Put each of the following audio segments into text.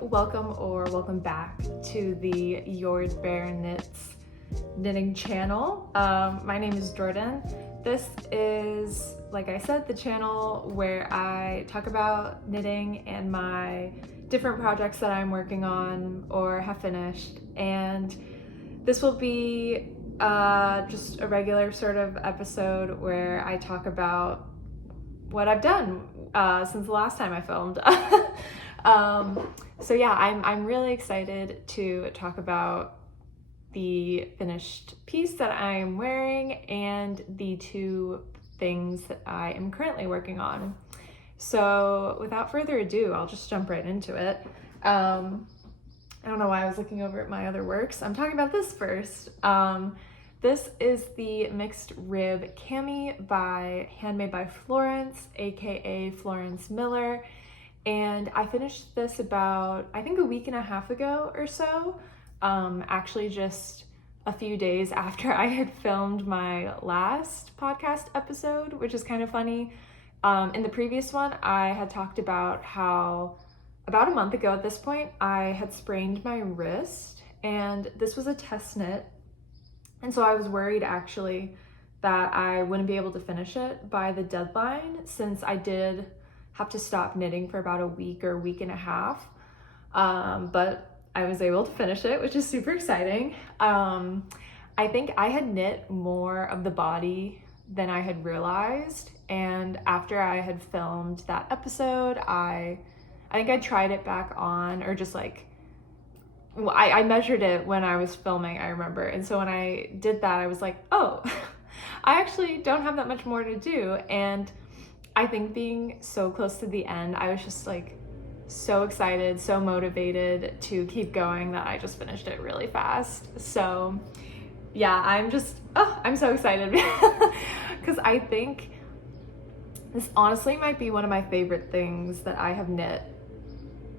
welcome back to the Jordbær Knits knitting channel. My name is Jordan. This is, like I said, the channel where I talk about knitting and my different projects that I'm working on or have finished. And this will be just a regular sort of episode where I talk about what I've done since the last time I filmed. So yeah, I'm really excited to talk about the finished piece that I'm wearing and the two things that I am currently working on. So without further ado, I'll just jump right into it. I don't know why I was looking over at my other works. I'm talking about this first. This is the mixed Rib Cami handmade by Florence, aka Florence Miller. And I finished this about, I think, a week and a half ago or so. Actually just a few days after I had filmed my last podcast episode, which is kind of funny. In the previous one, I had talked about how about a month ago at this point, I had sprained my wrist, and this was a test knit. And so I was worried actually that I wouldn't be able to finish it by the deadline, since I did have to stop knitting for about a week or a week and a half. But I was able to finish it, which is super exciting. I think I had knit more of the body than I had realized. And after I had filmed that episode, I think I tried it back on, or just like, well, I measured it when I was filming, I remember. And so when I did that, I was like, oh, I actually don't have that much more to do. And I think being so close to the end, I was just like so excited, so motivated to keep going that I just finished it really fast. So yeah, I'm so excited because I think this honestly might be one of my favorite things that I have knit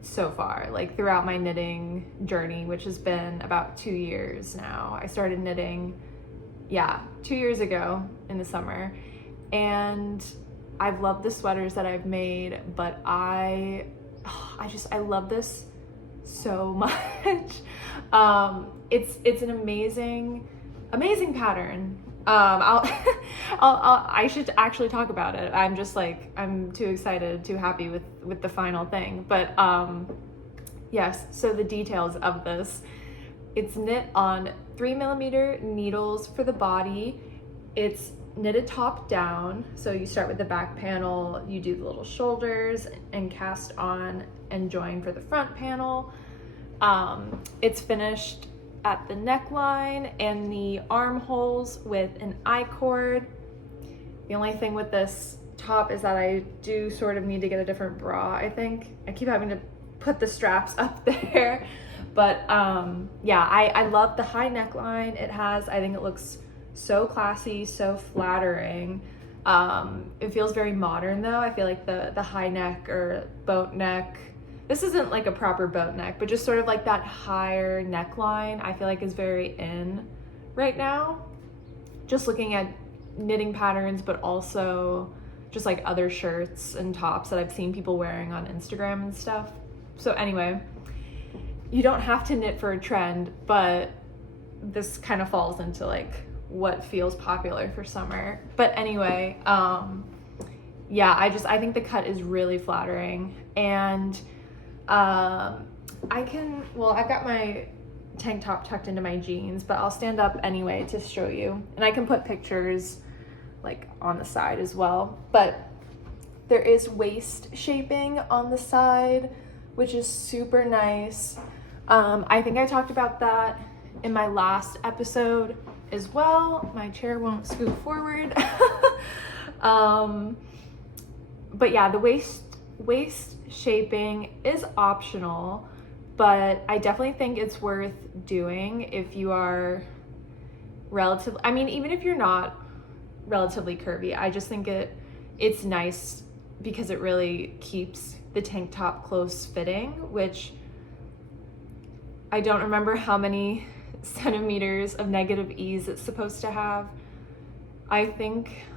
so far, like throughout my knitting journey, which has been about 2 years now. I started knitting, 2 years ago in the summer, and I've loved the sweaters that I've made, but I love this so much. It's an amazing pattern. I should actually talk about it. I'm just like, I'm too excited, too happy with the final thing. But yes, so the details of this. It's knit on 3mm needles for the body. It's knitted top down. So you start with the back panel, you do the little shoulders and cast on and join for the front panel. It's finished at the neckline and the armholes with an I-cord. The only thing with this top is that I do sort of need to get a different bra, I think. I keep having to put the straps up there. But I love the high neckline it has. I think it looks so classy, so flattering. It feels very modern though. I feel like the high neck or boat neck, this isn't like a proper boat neck, but just sort of like that higher neckline, I feel like is very in right now. Just looking at knitting patterns, but also just like other shirts and tops that I've seen people wearing on Instagram and stuff. So anyway, you don't have to knit for a trend, but this kind of falls into like what feels popular for summer. But anyway, I think the cut is really flattering. And I've got my tank top tucked into my jeans, but I'll stand up anyway to show you. And I can put pictures like on the side as well. But there is waist shaping on the side, which is super nice. I think I talked about that in my last episode as well. My chair won't scoot forward. But yeah, the waist shaping is optional, but I definitely think it's worth doing if you are even if you're not relatively curvy. I just think it's nice because it really keeps the tank top close fitting, which I don't remember how many centimeters of negative ease it's supposed to have. I think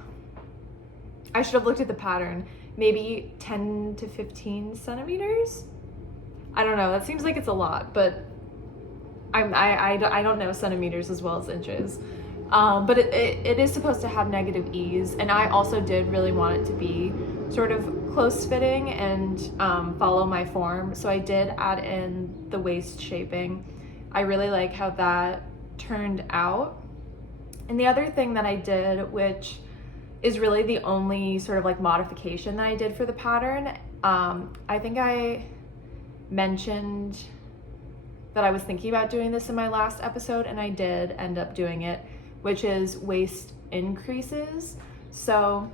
I should have looked at the pattern. Maybe 10 to 15 centimeters. I don't know, that seems like it's a lot, but I don't know centimeters as well as inches. But it is supposed to have negative ease, and I also did really want it to be sort of close fitting and follow my form, so I did add in the waist shaping. I really like how that turned out. And the other thing that I did, which is really the only sort of like modification that I did for the pattern, I think I mentioned that I was thinking about doing this in my last episode, and I did end up doing it, which is waist increases. So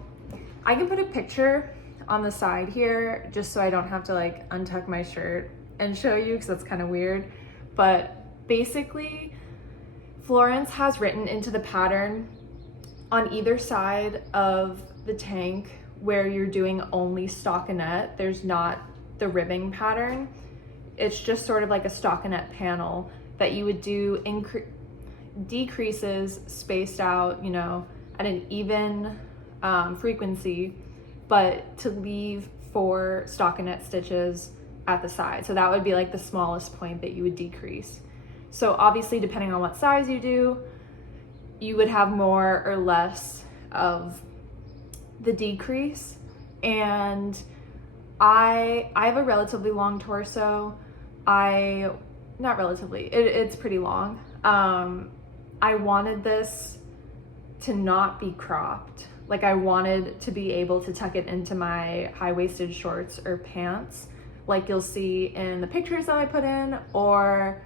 I can put a picture on the side here just so I don't have to like untuck my shirt and show you, because that's kind of weird. But basically, Florence has written into the pattern on either side of the tank where you're doing only stockinette, there's not the ribbing pattern. It's just sort of like a stockinette panel that you would do decreases spaced out, you know, at an even frequency, but to leave 4 stockinette stitches at the side. So that would be like the smallest point that you would decrease. So obviously, depending on what size you do, you would have more or less of the decrease. And I have a relatively long torso. Not relatively, it's pretty long. I wanted this to not be cropped. Like, I wanted to be able to tuck it into my high-waisted shorts or pants, like you'll see in the pictures that I put in, or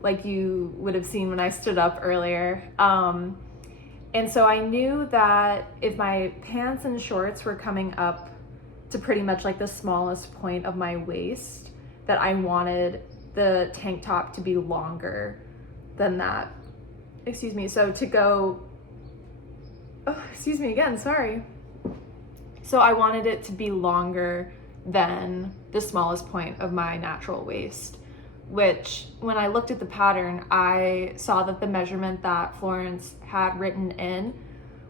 like you would have seen when I stood up earlier. And so I knew that if my pants and shorts were coming up to pretty much like the smallest point of my waist, that I wanted the tank top to be longer than that. Excuse me, so to go, oh, excuse me again, sorry. So I wanted it to be longer than the smallest point of my natural waist, which when I looked at the pattern, I saw that the measurement that Florence had written in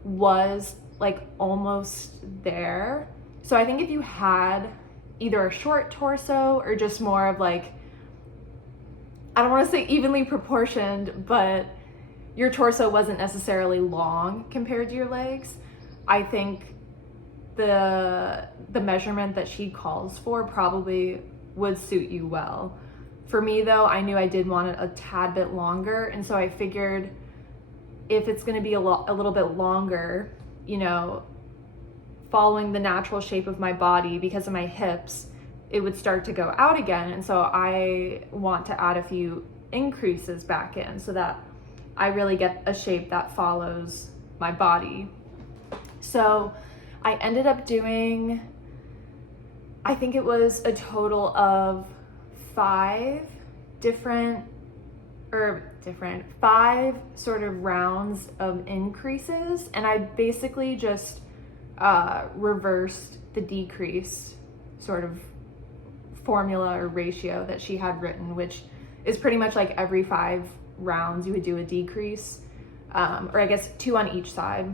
was like almost there. So I think if you had either a short torso or just more of like, I don't want to say evenly proportioned, but your torso wasn't necessarily long compared to your legs, I think the measurement that she calls for probably would suit you well. For me though, I knew I did want it a tad bit longer, and so I figured if it's going to be a little bit longer, you know, following the natural shape of my body because of my hips, it would start to go out again. And so I want to add a few increases back in so that I really get a shape that follows my body. So I ended up doing, I think it was a total of 5 sort of rounds of increases, and I basically just reversed the decrease sort of formula or ratio that she had written, which is pretty much like every 5 rounds you would do a decrease, or I guess 2 on each side,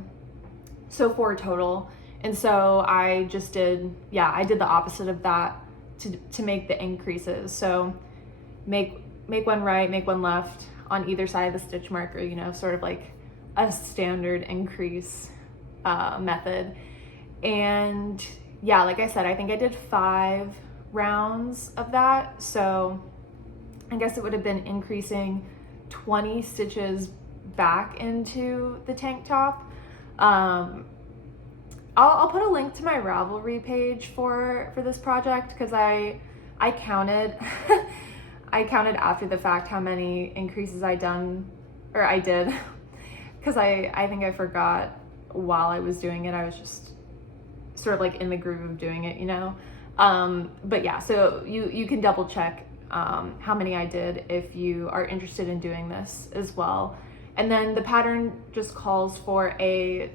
so 4 total. And so I just did, I did the opposite of that to make the increases. So make one right, make one left on either side of the stitch marker, you know, sort of like a standard increase method. And yeah, like I said, I think I did 5 rounds of that. So I guess it would have been increasing 20 stitches back into the tank top. I'll put a link to my Ravelry page for this project, because I counted I counted after the fact how many increases I did, because I think I forgot while I was doing it. I was just sort of like in the groove of doing it, you know. But yeah, so you can double check how many I did if you are interested in doing this as well. And then the pattern just calls for a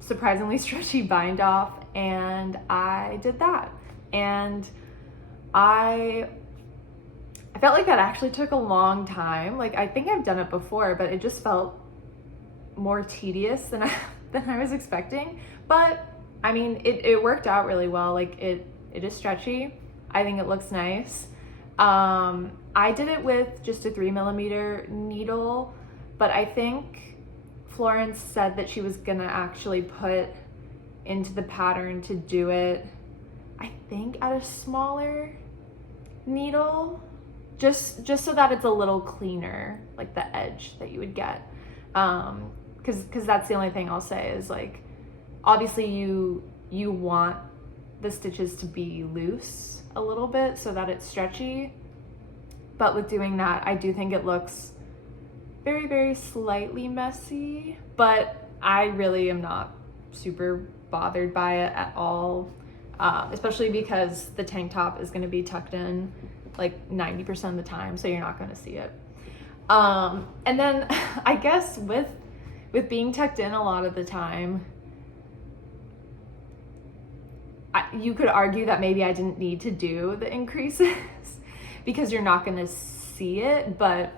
surprisingly stretchy bind off, and I did that. And I felt like that actually took a long time. Like, I think I've done it before, but it just felt more tedious than I was expecting. But I mean, it worked out really well. Like, it is stretchy. I think it looks nice. I did it with just a 3mm needle, but I think Florence said that she was gonna actually put into the pattern to do it, I think at a smaller needle, just so that it's a little cleaner, like the edge that you would get. Because that's the only thing I'll say is, like, obviously you want the stitches to be loose a little bit so that it's stretchy, but with doing that, I do think it looks very, very slightly messy, but I really am not super bothered by it at all, especially because the tank top is going to be tucked in like 90% of the time, so you're not going to see it. And then I guess with being tucked in a lot of the time, you could argue that maybe I didn't need to do the increases because you're not going to see it, but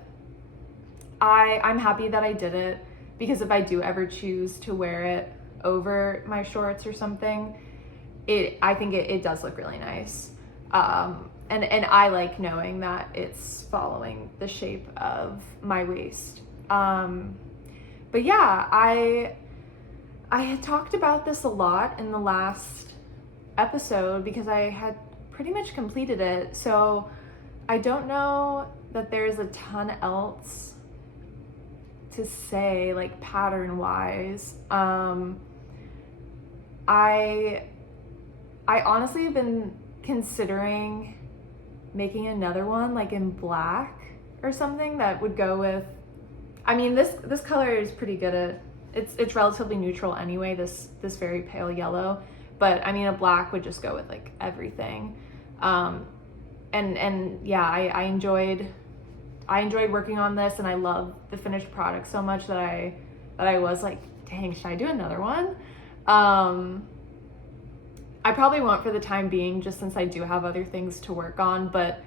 I'm happy that I did it, because if I do ever choose to wear it over my shorts or something, I think it does look really nice. And I like knowing that it's following the shape of my waist. But yeah, I had talked about this a lot in the last episode because I had pretty much completed it, so I don't know that there's a ton else to say, like, pattern wise. I honestly have been considering making another one, like in black or something that would go with, I mean, this color is pretty good at, it's relatively neutral anyway, this very pale yellow, but I mean a black would just go with like everything. And yeah, I enjoyed working on this, and I love the finished product so much that I was like, dang, should I do another one? I probably won't for the time being, just since I do have other things to work on, but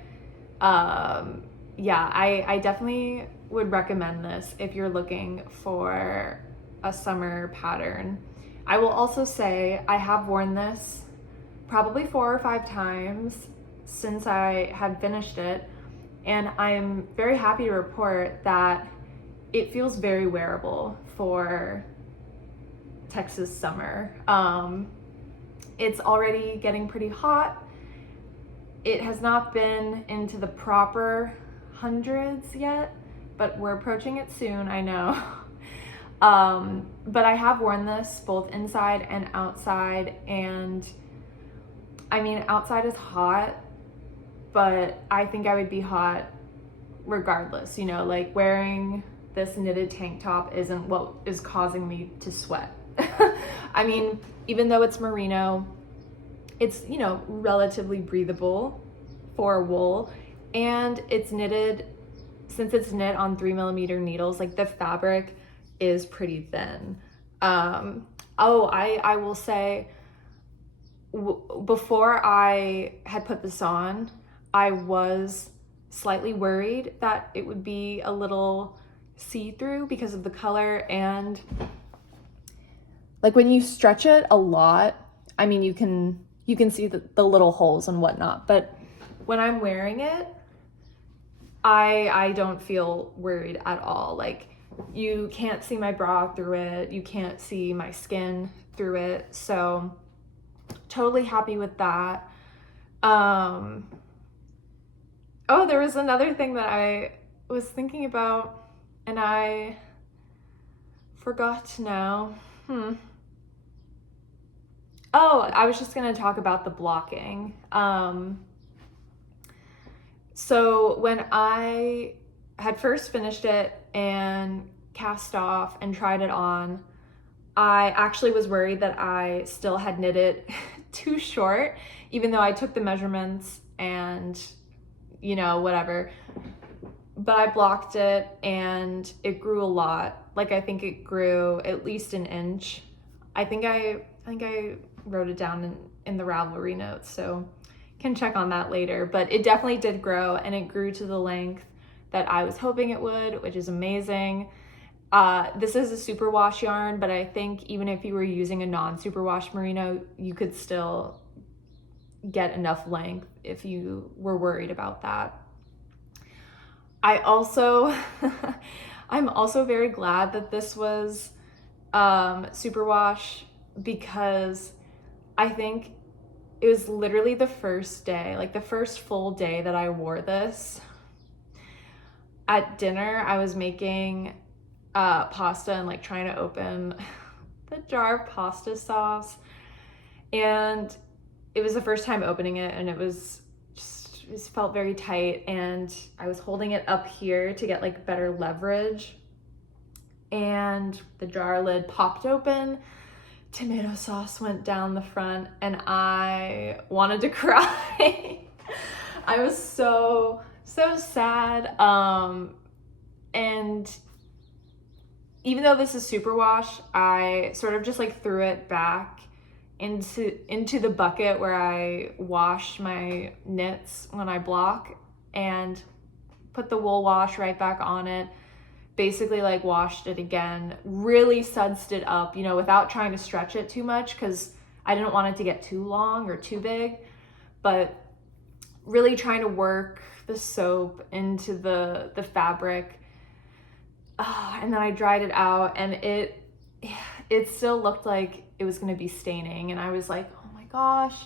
yeah, I definitely would recommend this if you're looking for a summer pattern. I will also say I have worn this probably 4 or 5 times since I had finished it, and I'm very happy to report that it feels very wearable for Texas summer. It's already getting pretty hot. It has not been into the proper hundreds yet, but we're approaching it soon, I know. But I have worn this both inside and outside, and I mean, outside is hot, but I think I would be hot regardless, you know, like wearing this knitted tank top isn't what is causing me to sweat. I mean, even though it's merino, it's, you know, relatively breathable for wool, and it's knitted, since it's knit on 3mm needles, like the fabric is pretty thin. Oh, I will say, before I had put this on, I was slightly worried that it would be a little see-through because of the color, and like when you stretch it a lot, I mean, you can see the little holes and whatnot, but when I'm wearing it, I don't feel worried at all. Like, you can't see my bra through it, you can't see my skin through it, so totally happy with that. Oh, there was another thing that I was thinking about and I forgot now. Oh, I was just gonna talk about the blocking. So when I had first finished it and cast off and tried it on, I actually was worried that I still had knit it too short, even though I took the measurements and, you know, whatever. But I blocked it and it grew a lot. Like, I think it grew at least an inch. I think I wrote it down in the Ravelry notes, so can check on that later. But it definitely did grow, and it grew to the length that I was hoping it would, which is amazing. This is a superwash yarn, but I think even if you were using a non-superwash merino, you could still get enough length if you were worried about that. I also, I'm also very glad that this was Superwash, because I think it was literally the first day, like the first full day that I wore this. At dinner, I was making pasta and like trying to open the jar of pasta sauce, and it was the first time opening it, and it felt very tight, and I was holding it up here to get like better leverage, and the jar lid popped open, tomato sauce went down the front, and I wanted to cry. I was so sad. And even though this is Superwash, I sort of just like threw it back into the bucket where I wash my knits when I block, and put the wool wash right back on it. Basically like washed it again, really sudsed it up, you know, without trying to stretch it too much, because I didn't want it to get too long or too big, but really trying to work the soap into the fabric. And then I dried it out, and it still looked like it was going to be staining, and I was like, oh my gosh,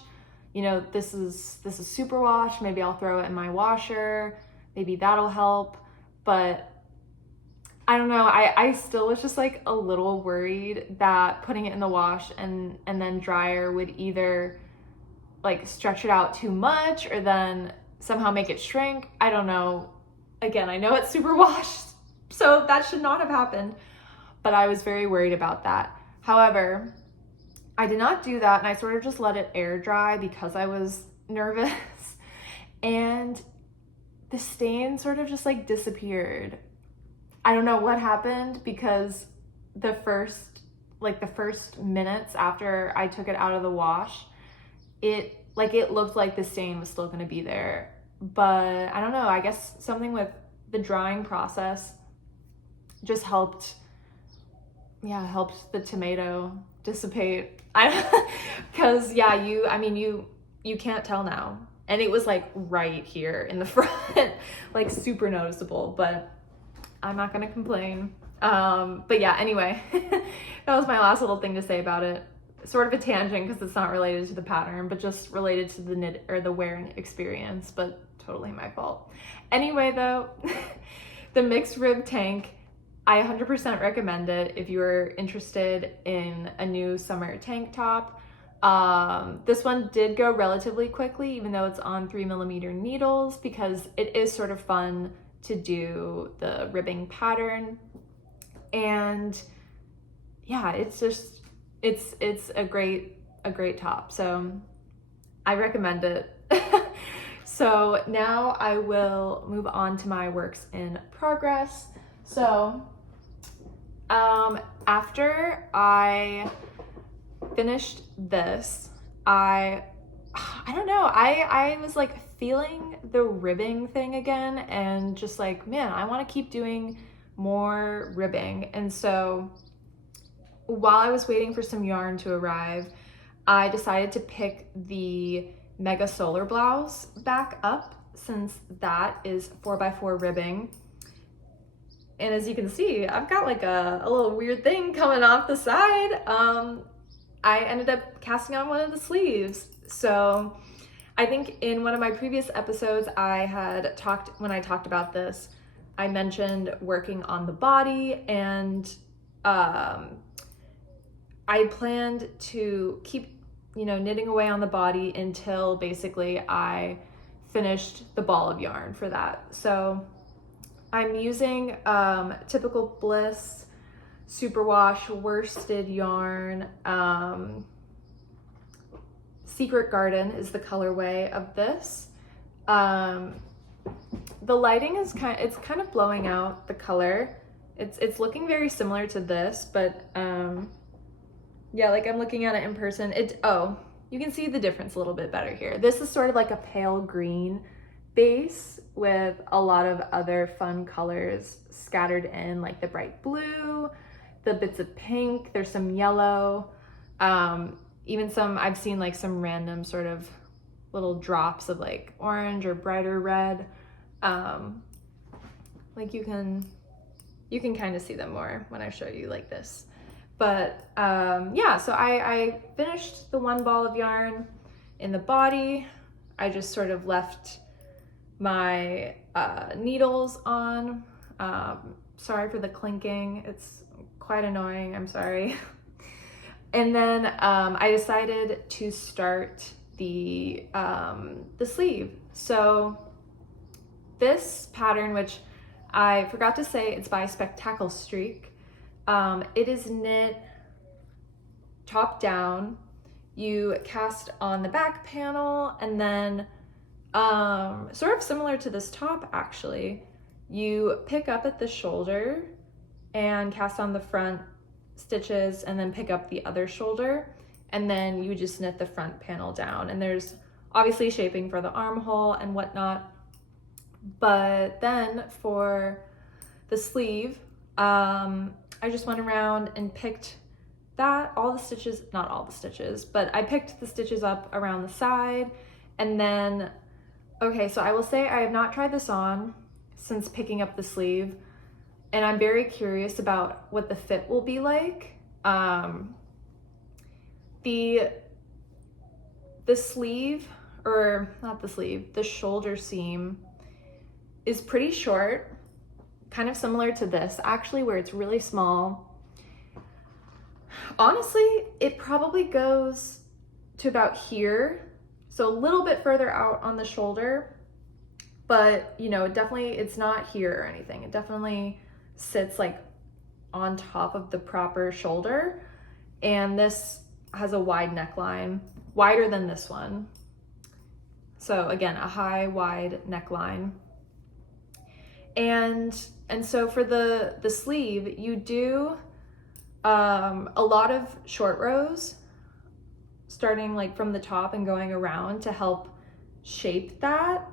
you know, this is Superwash, maybe I'll throw it in my washer, maybe that'll help. But I don't know, I still was just like a little worried that putting it in the wash and then dryer would either like stretch it out too much or then somehow make it shrink. I don't know. Again, I know it's Superwash, so that should not have happened, but I was very worried about that. However, I did not do that, and I sort of just let it air dry because I was nervous, and the stain sort of just like disappeared. I don't know what happened, because the first minutes after I took it out of the wash, it looked like the stain was still going to be there. But I don't know, I guess something with the drying process just helped the tomato dissipate. Because you can't tell now. And it was like right here in the front, like super noticeable, but I'm not gonna complain. But yeah, anyway, that was my last little thing to say about it. Sort of a tangent because it's not related to the pattern, but just related to the knit or the wear experience, but totally my fault. Anyway though, the mixed rib tank, I 100% recommend it if you're interested in a new summer tank top. This one did go relatively quickly, even though it's on 3mm needles, because it is sort of fun to do the ribbing pattern. And yeah, it's a great top, so I recommend it. So now I will move on to my works in progress. So after I finished this, I don't know, I was like feeling the ribbing thing again, and just like, man, I want to keep doing more ribbing. And so while I was waiting for some yarn to arrive, I decided to pick the Mega Solar Blouse back up, since that is 4x4 ribbing. And as you can see, I've got like a little weird thing coming off the side. I ended up casting on one of the sleeves. So I think in one of my previous episodes, when I talked about this, I mentioned working on the body, and I planned to keep, knitting away on the body until basically I finished the ball of yarn for that. So I'm using typical Bliss Superwash worsted yarn. Secret Garden is the colorway of this. The lighting is kind of blowing out the color. It's looking very similar to this, but yeah, like I'm looking at it in person. You can see the difference a little bit better here. This is sort of like a pale green base with a lot of other fun colors scattered in, like the bright blue, the bits of pink, there's some yellow, even I've seen like some random sort of little drops of like orange or brighter red. Like you can kind of see them more when I show you like this. But yeah, so I finished the one ball of yarn in the body. I just sort of left my needles on. Sorry for the clinking, it's quite annoying, I'm sorry. And then I decided to start the sleeve. So this pattern, which I forgot to say, it's by Spektakelstrik. It is knit top down. You cast on the back panel, and then sort of similar to this top actually, you pick up at the shoulder and cast on the front stitches, and then pick up the other shoulder, and then you just knit the front panel down. And there's obviously shaping for the armhole and whatnot. But then for the sleeve, I just went around and picked that, all the stitches, not all the stitches, but I picked the stitches up around the side. And then, okay, so I will say I have not tried this on since picking up the sleeve, and I'm very curious about what the fit will be like. The sleeve, or not the sleeve, the shoulder seam is pretty short, kind of similar to this actually, where it's really small. Honestly, it probably goes to about here, so a little bit further out on the shoulder, but you know, it's not here or anything. It definitely sits like on top of the proper shoulder, and this has a wide neckline, wider than this one. So again, a high, wide neckline. And so for the sleeve, you do a lot of short rows, starting like from the top and going around to help shape that.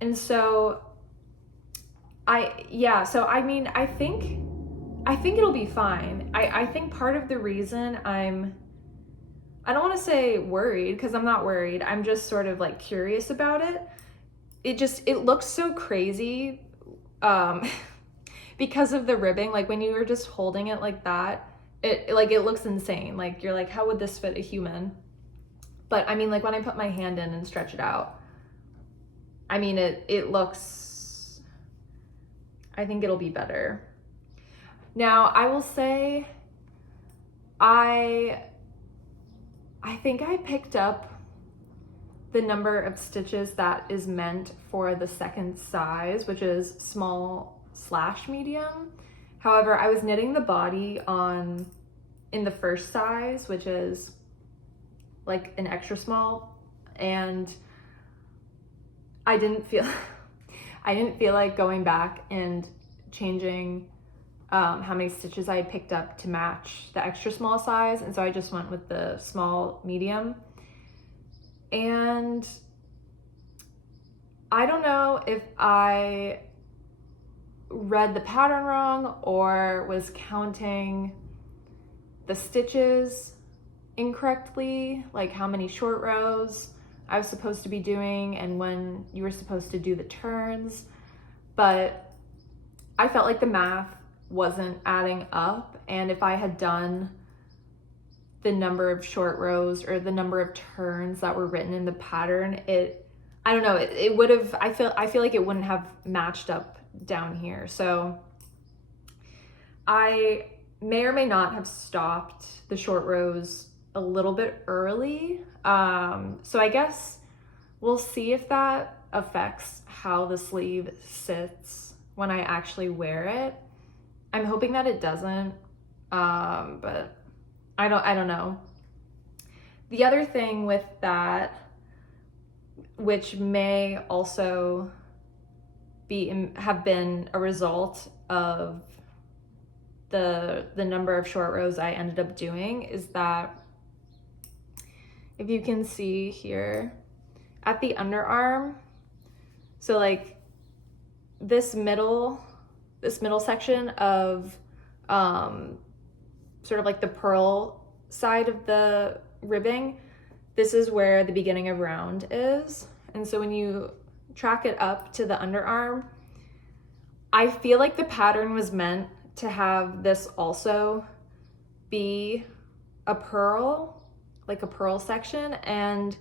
And so I think it'll be fine. I think part of the reason I don't want to say worried, because I'm not worried, I'm just sort of like curious about it. It looks so crazy because of the ribbing. Like when you were just holding it like that, it looks insane. Like you're like, how would this fit a human? But I mean, like when I put my hand in and stretch it out, I mean, it looks, I think it'll be better. Now, I will say, I think I picked up the number of stitches that is meant for the second size, which is small/medium. However, I was knitting the body in the first size, which is like an extra small, and I didn't feel like going back and changing how many stitches I had picked up to match the extra small size, and so I just went with the small medium. And I don't know if I read the pattern wrong or was counting the stitches incorrectly, like how many short rows I was supposed to be doing and when you were supposed to do the turns, but I felt like the math wasn't adding up, and if I had done the number of short rows or the number of turns that were written in the pattern, I don't know, it would have, I feel like it wouldn't have matched up down here. So I may or may not have stopped the short rows a little bit early. So I guess we'll see if that affects how the sleeve sits when I actually wear it. I'm hoping that it doesn't, but I don't know. The other thing with that, which may also have been a result of the number of short rows I ended up doing, is that if you can see here at the underarm, so like this middle section of sort of like the purl side of the ribbing, this is where the beginning of round is. And so when you track it up to the underarm, I feel like the pattern was meant to have this also be a purl, like a purl section, and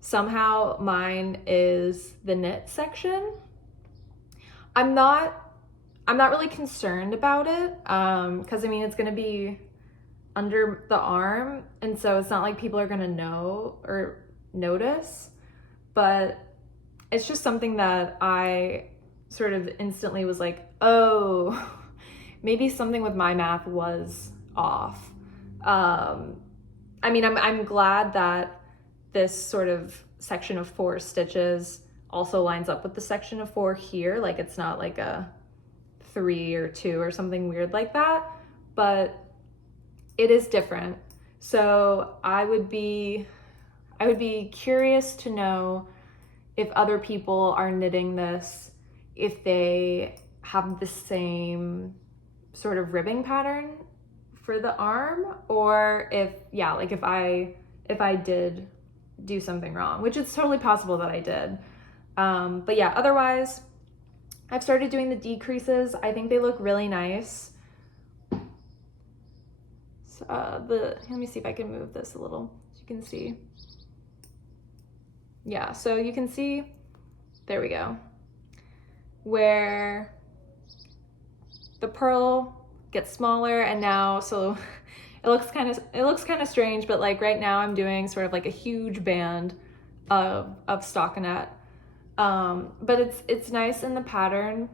somehow mine is the knit section. I'm not really concerned about it, because I mean, it's gonna be under the arm, and so it's not like people are gonna know or notice, but it's just something that I sort of instantly was like, oh, maybe something with my math was off. I mean, I'm glad that this sort of section of 4 stitches also lines up with the section of 4 here. Like, it's not like a 3 or 2 or something weird like that, but it is different. So I would be curious to know if other people are knitting this, if they have the same sort of ribbing pattern for the arm, or if, yeah, like if I did do something wrong, which it's totally possible that I did. But yeah, otherwise, I've started doing the decreases. I think they look really nice. So, let me see if I can move this a little so you can see. Yeah, so you can see, there we go, where the purl gets smaller, and now, so it looks kind of strange, but like right now I'm doing sort of like a huge band of stockinette. But it's nice in the pattern.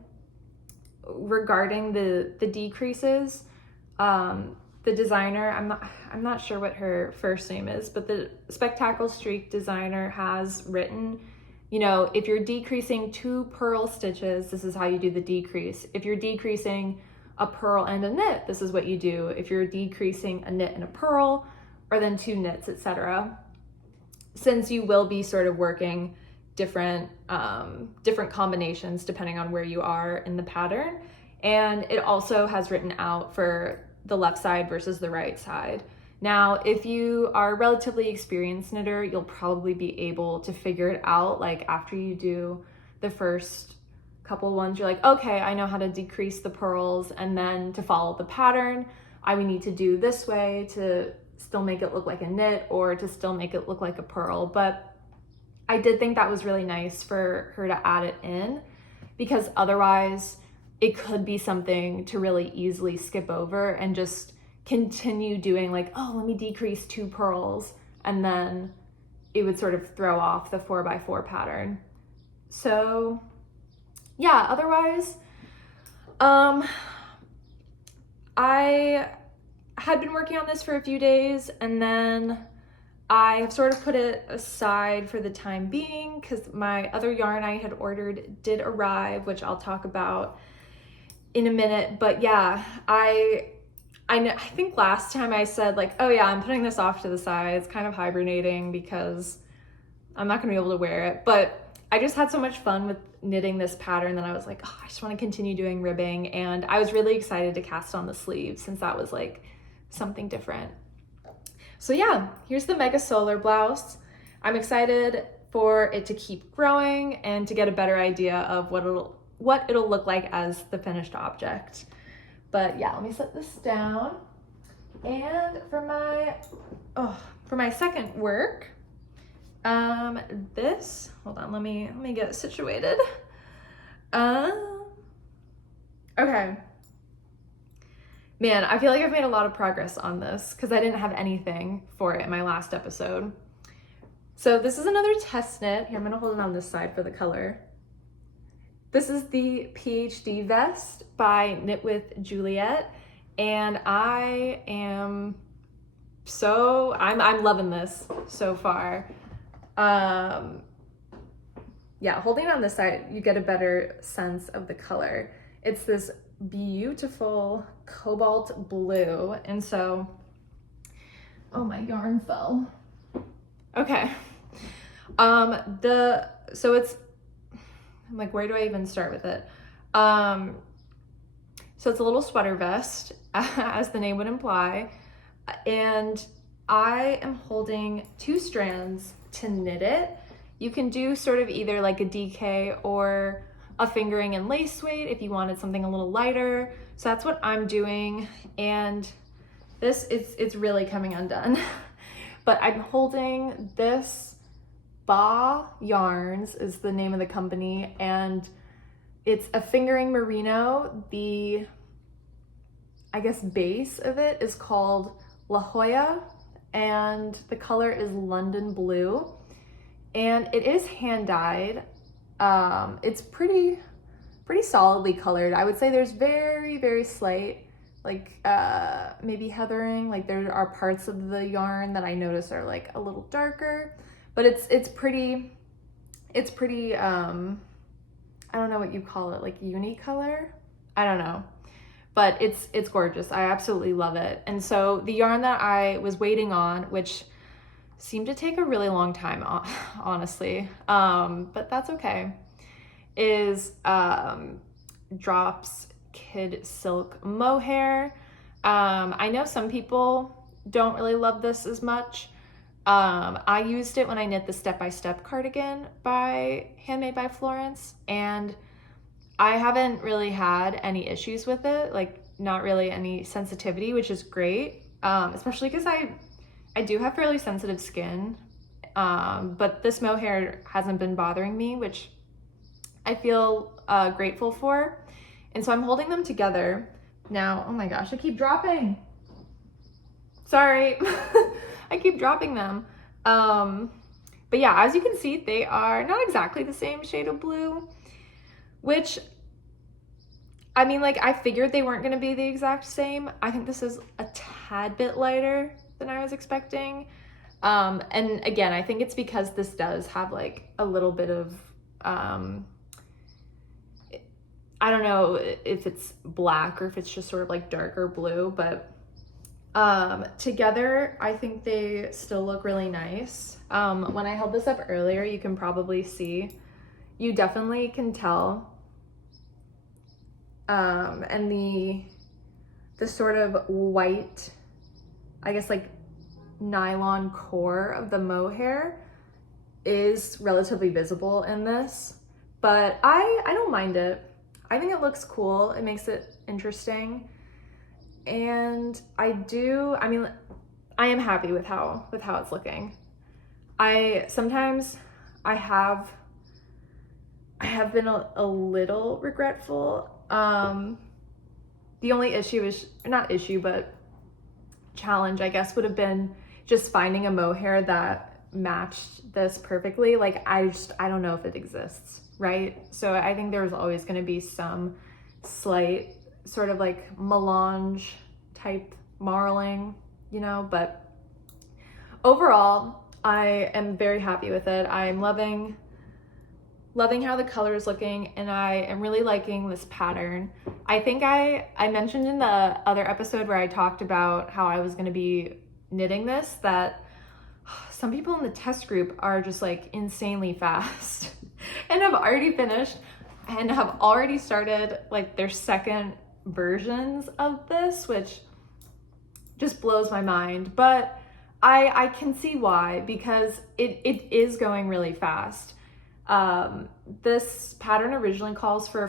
Regarding the decreases, the designer, I'm not sure what her first name is, but the Spektakelstrik designer has written, you know, if you're decreasing 2 purl stitches, this is how you do the decrease. If you're decreasing a purl and a knit, this is what you do. If you're decreasing a knit and a purl, or then 2 knits, etc. Since you will be sort of working different combinations depending on where you are in the pattern. And it also has written out for the left side versus the right side. Now, if you are a relatively experienced knitter, you'll probably be able to figure it out. Like after you do the first couple ones, you're like, okay, I know how to decrease the purls, and then to follow the pattern, I would need to do this way to still make it look like a knit or to still make it look like a purl. But I did think that was really nice for her to add it in, because otherwise it could be something to really easily skip over and just continue doing like, oh, let me decrease 2 purls, and then it would sort of throw off the 4x4 pattern. So yeah, otherwise, I had been working on this for a few days, and then I have sort of put it aside for the time being because my other yarn I had ordered did arrive, which I'll talk about in a minute. But yeah, I think last time I said like, oh yeah, I'm putting this off to the side. It's kind of hibernating because I'm not gonna be able to wear it. But I just had so much fun with knitting this pattern that I was like, oh, I just want to continue doing ribbing. And I was really excited to cast on the sleeves since that was like something different. So yeah, here's the Mega Solar Blouse. I'm excited for it to keep growing and to get a better idea of what it'll look like as the finished object. But yeah, let me set this down. And for my second work, this, hold on, let me get it situated. Okay. Man, I feel like I've made a lot of progress on this because I didn't have anything for it in my last episode. So this is another test knit. Here, I'm gonna hold it on this side for the color. This is the Ph.D. vest by Knit with Juliet, and I'm loving this so far. Yeah, holding it on this side, you get a better sense of the color. It's this beautiful cobalt blue, and so, oh, my yarn fell. Okay. So it's, I'm like, where do I even start with it? So it's a little sweater vest, as the name would imply, and I am holding 2 strands to knit it. You can do sort of either like a DK or a fingering and lace weight if you wanted something a little lighter. So that's what I'm doing. And this it's really coming undone. But I'm holding this Baah Yarns is the name of the company, and it's a fingering merino. The, I guess, base of it is called La Jolla, and the color is London Blue, and it is hand dyed. It's pretty solidly colored. I would say there's very slight, like maybe heathering. Like there are parts of the yarn that I notice are like a little darker, but it's pretty I don't know what you call it, like unicolor? I don't know. But it's gorgeous. I absolutely love it. And so the yarn that I was waiting on, which seemed to take a really long time, honestly, but that's okay, is Drops Kid Silk Mohair. I know some people don't really love this as much. I used it when I knit the Step by Step cardigan by Handmade by Florence, and I haven't really had any issues with it, like not really any sensitivity, which is great, especially because I do have fairly sensitive skin, but this mohair hasn't been bothering me, which I feel grateful for. And so I'm holding them together now. Oh my gosh, I keep dropping. Sorry, I keep dropping them. But yeah, as you can see, they are not exactly the same shade of blue, which, I mean, like, I figured they weren't going to be the exact same. I think this is a tad bit lighter than I was expecting. And again, I think it's because this does have like a little bit of, I don't know if it's black or if it's just sort of like darker blue, but together, I think they still look really nice. When I held this up earlier, you can probably see, you definitely can tell. And the sort of white, I guess like nylon core of the mohair is relatively visible in this, but I don't mind it. I think it looks cool. It makes it interesting. And I am happy with how it's looking. Sometimes I have been a little regretful. The only issue is, not issue, but challenge, I guess, would have been just finding a mohair that matched this perfectly. Like, I don't know if it exists, right? So I think there's always going to be some slight sort of like melange type marling, you know, but overall, I am very happy with it. I'm loving how the color is looking, and I am really liking this pattern. I think I mentioned in the other episode where I talked about how I was going to be knitting this, that some people in the test group are just like insanely fast and have already finished and have already started like their second versions of this, which just blows my mind. But I can see why, because it is going really fast. This pattern originally calls for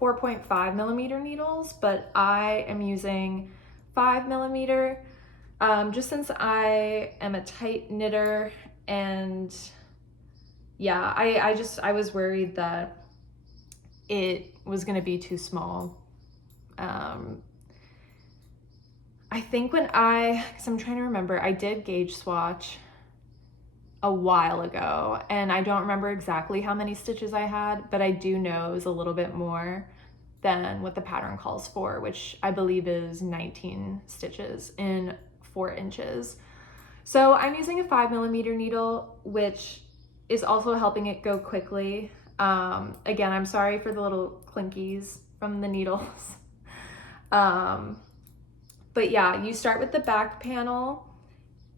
4.5 millimeter needles, but I am using 5 millimeter, just since I am a tight knitter, and yeah, I was worried that it was gonna be too small. I think because I'm trying to remember, I did gauge swatch a while ago, and I don't remember exactly how many stitches I had, but I do know it was a little bit more than what the pattern calls for, which I believe is 19 stitches in 4 inches. So I'm using a 5 millimeter needle, which is also helping it go quickly. Again, I'm sorry for the little clinkies from the needles. But yeah, you start with the back panel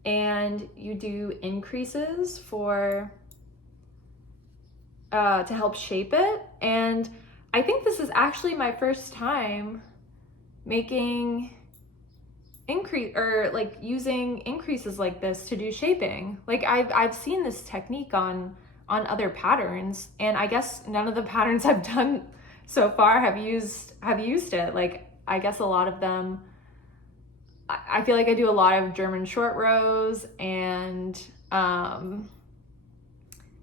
and you do increases to help shape it. And I think this is actually my first time making increase or like using increases like this to do shaping. Like I've seen this technique on other patterns, and I guess none of the patterns I've done so far have used it. Like I guess a lot of them, I feel like I do a lot of German short rows and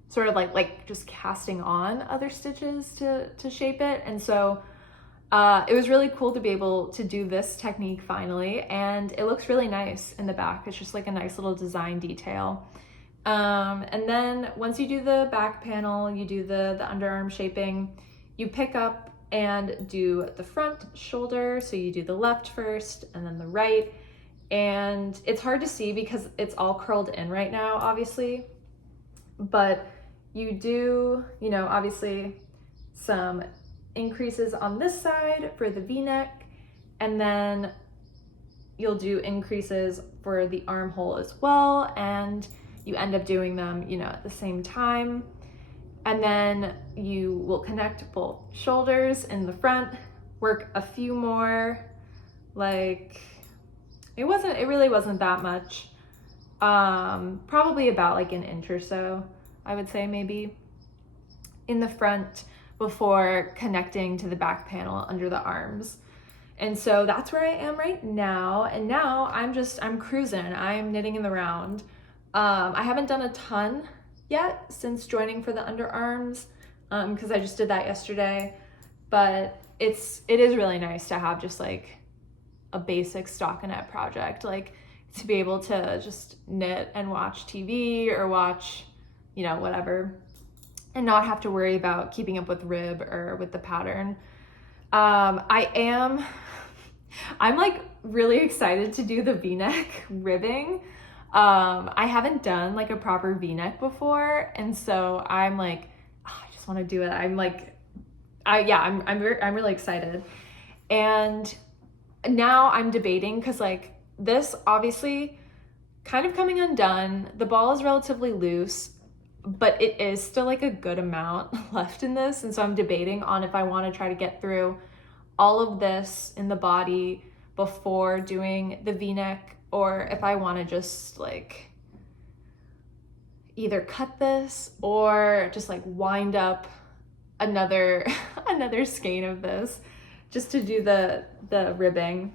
sort of like just casting on other stitches to shape it. And so it was really cool to be able to do this technique finally, and it looks really nice in the back. It's just like a nice little design detail. And then once you do the back panel, you do the underarm shaping, you pick up and do the front shoulder. So you do the left first and then the right. And it's hard to see because it's all curled in right now, obviously. But you do, you know, obviously some increases on this side for the V-neck, and then you'll do increases for the armhole as well, and you end up doing them, you know, at the same time. And then you will connect both shoulders in the front, work a few more, like it really wasn't that much, probably about like an inch or so, I would say, maybe, in the front before connecting to the back panel under the arms. And so that's where I am right now. And now I'm cruising. I'm knitting in the round. I haven't done a ton yet since joining for the underarms, because I just did that yesterday. But it is really nice to have just like a basic stockinette project, like to be able to just knit and watch TV or watch, you know, whatever, and not have to worry about keeping up with rib or with the pattern. I'm like really excited to do the V-neck ribbing. I haven't done like a proper V-neck before, and so I'm like, oh, I just want to do it. I'm really excited. And now I'm debating, because like this obviously kind of coming undone, the ball is relatively loose, but it is still like a good amount left in this. And so I'm debating on if I want to try to get through all of this in the body before doing the V-neck, or if I want to just like either cut this or just like wind up another skein of this just to do the ribbing.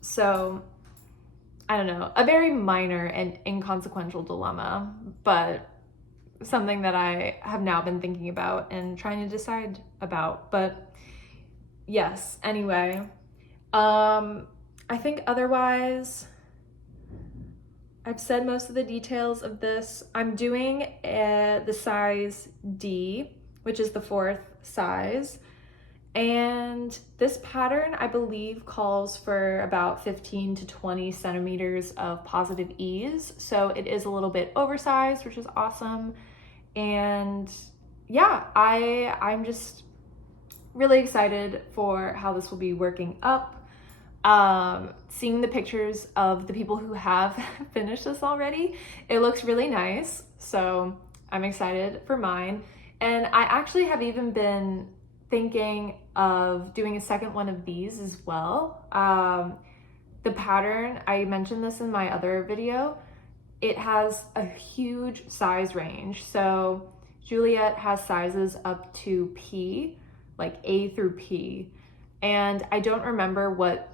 So I don't know, a very minor and inconsequential dilemma, but something that I have now been thinking about and trying to decide about. But yes, anyway, I think otherwise I've said most of the details of this. I'm doing the size D, which is the 4th size. And this pattern, I believe, calls for about 15 to 20 centimeters of positive ease. So it is a little bit oversized, which is awesome. And yeah, I'm just really excited for how this will be working up. Seeing the pictures of the people who have finished this already, it looks really nice. So I'm excited for mine. And I actually have even been thinking of doing a second one of these as well. The pattern, I mentioned this in my other video, it has a huge size range. So Juliet has sizes up to P, like A through P. And I don't remember what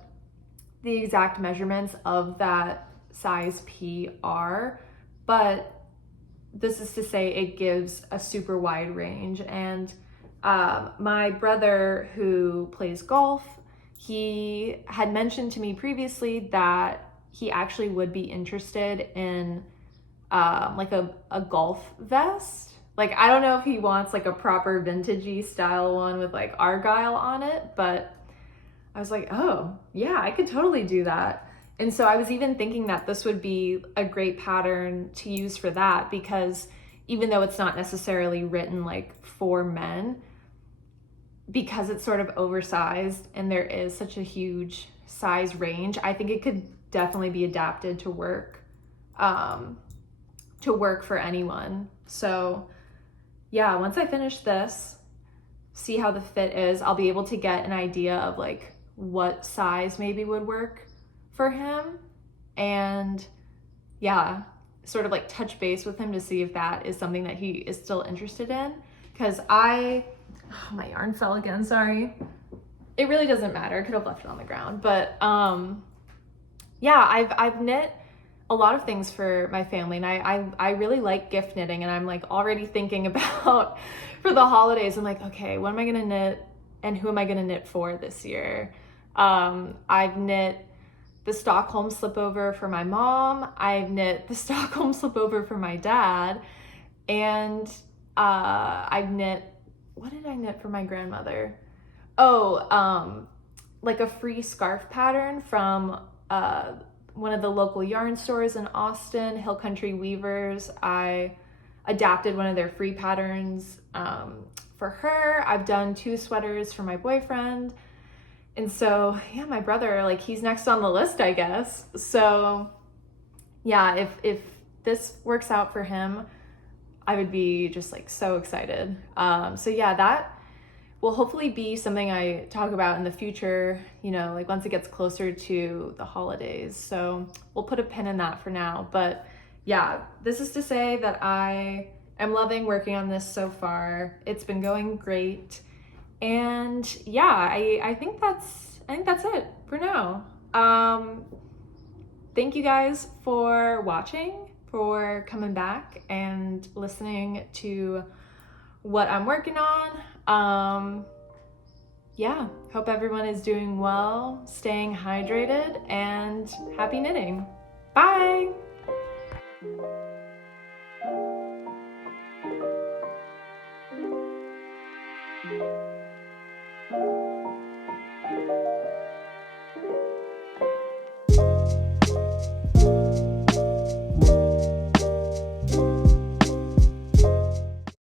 the exact measurements of that size P are, but this is to say it gives a super wide range. And my brother, who plays golf, he had mentioned to me previously that he actually would be interested in like a golf vest. Like, I don't know if he wants like a proper vintagey style one with like argyle on it, but I was like, oh yeah, I could totally do that. And so I was even thinking that this would be a great pattern to use for that, because even though it's not necessarily written like for men, because it's sort of oversized and there is such a huge size range, I think it could definitely be adapted to work for anyone. So yeah, once I finish this, see how the fit is, I'll be able to get an idea of like what size maybe would work for him, and yeah, sort of like touch base with him to see if that is something that he is still interested in. Because oh, my yarn fell again, sorry. It really doesn't matter, could have left it on the ground, but yeah, I've knit a lot of things for my family, and I really like gift knitting, and I'm like already thinking about for the holidays. I'm like, okay, what am I gonna knit and who am I gonna knit for this year? I've knit the Stockholm slipover for my mom, I've knit the Stockholm slipover for my dad, and I've knit, what did I knit for my grandmother? Oh, like a free scarf pattern from one of the local yarn stores in Austin, Hill Country Weavers. I adapted one of their free patterns for her. I've done 2 sweaters for my boyfriend. And so, yeah, my brother, like, he's next on the list, I guess. So yeah, if this works out for him, I would be just like so excited. So yeah, that will hopefully be something I talk about in the future, you know, like once it gets closer to the holidays. So we'll put a pin in that for now. But yeah, this is to say that I am loving working on this so far. It's been going great. And yeah, I think that's it for now. Thank you guys for watching, for coming back and listening to what I'm working on. Yeah, hope everyone is doing well, staying hydrated, and happy knitting. Bye!